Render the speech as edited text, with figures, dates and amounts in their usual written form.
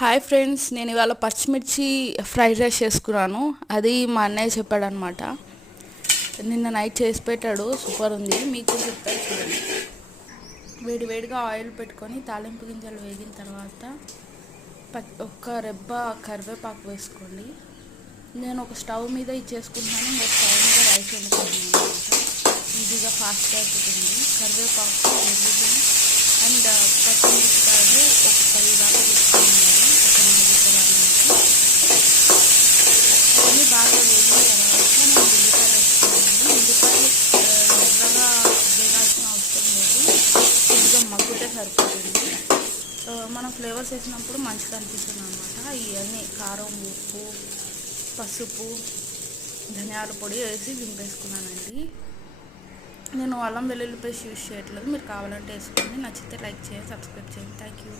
Hi friends, నేను ఇవాళ పచ్చిమిర్చి ఫ్రైడ్ రైస్ చేసుకున్నాను. అది మా అన్నయ్య చెప్పాడనమాట. నిన్న నైట్ చేసి పెట్టాడు, సూపర్ ఉంది. మీకు చెప్తాను చూడండి. వేడివేడిగా ఆయిల్ పెట్టుకొని తాలింపు గింజలు వేగిన తర్వాత ఒక్క రెబ్బ కరివేపాకు వేసుకోండి. నేను ఒక స్టవ్ మీద ఇచ్చేసుకుంటున్నాను, ఇంకో స్టవ్ మీద రైస్ వండుకుంటున్నాను అనమాట. ఈజీగా ఫాస్ట్గా అయిపోతుంది. కరివేపాకు, వెల్లుల్లి అండ్ పచ్చిమిరపకాయలు ఒక 10 దాకా తీసుకున్నాను. ఒక 2 గిన్నెలు అవన్నీ బాగా వేగిన తర్వాత నేను ఉల్లిపాయలు వేసుకున్నాను. ఉల్లిపాయలు ఎర్రగా వేగాల్సిన అవసరం లేదు, కొద్దిగా మగ్గుతే సరిపోతుంది. మనం ఫ్లేవర్స్ వేసినప్పుడు మంచిగా అనిపిస్తుంది అనమాట. ఇవన్నీ కారం, ఉప్పు, పసుపు, ధనియాల పొడి వేసి దింపేసుకున్నానండి. నేను అల్లం వెల్లుల్లి పేస్ట్ యూజ్ చేయట్లేదు, మీరు కావాలంటే వేసుకోండి. నచ్చితే లైక్ చేయండి, సబ్స్క్రైబ్ చేయండి. Thank you.